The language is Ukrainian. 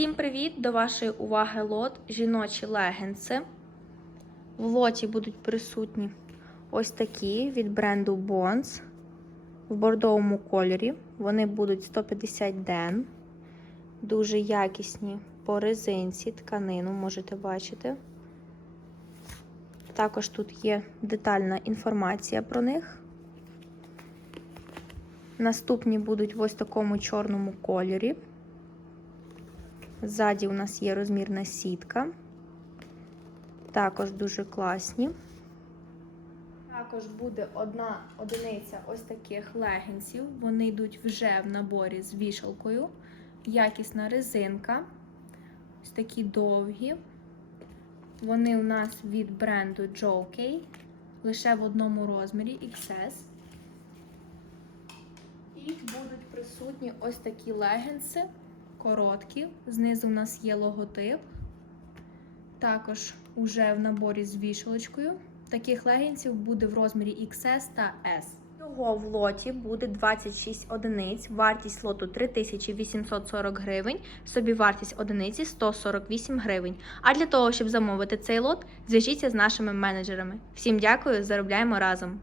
Всім привіт! До вашої уваги лот жіночі легінси. В лоті будуть присутні ось такі від бренду Bonds в бордовому кольорі. Вони будуть 150 ден. Дуже якісні по резинці, тканину можете бачити. Також тут є детальна інформація про них. Наступні будуть в ось такому чорному кольорі. Ззаді у нас є розмірна сітка. Також дуже класні. Також буде одна одиниця ось таких легінсів. Вони йдуть вже в наборі з вішалкою. Якісна резинка. Ось такі довгі. Вони у нас від бренду Jokey. Лише в одному розмірі XS. І будуть присутні ось такі легінси короткі. Знизу у нас є логотип. Також уже в наборі з вішалочкою. Таких легінсів буде в розмірі XS та S. Всього в лоті буде 26 одиниць, вартість лоту 3840 гривень, собівартість одиниці 148 гривень. А для того, щоб замовити цей лот, зв'яжіться з нашими менеджерами. Всім дякую, заробляємо разом!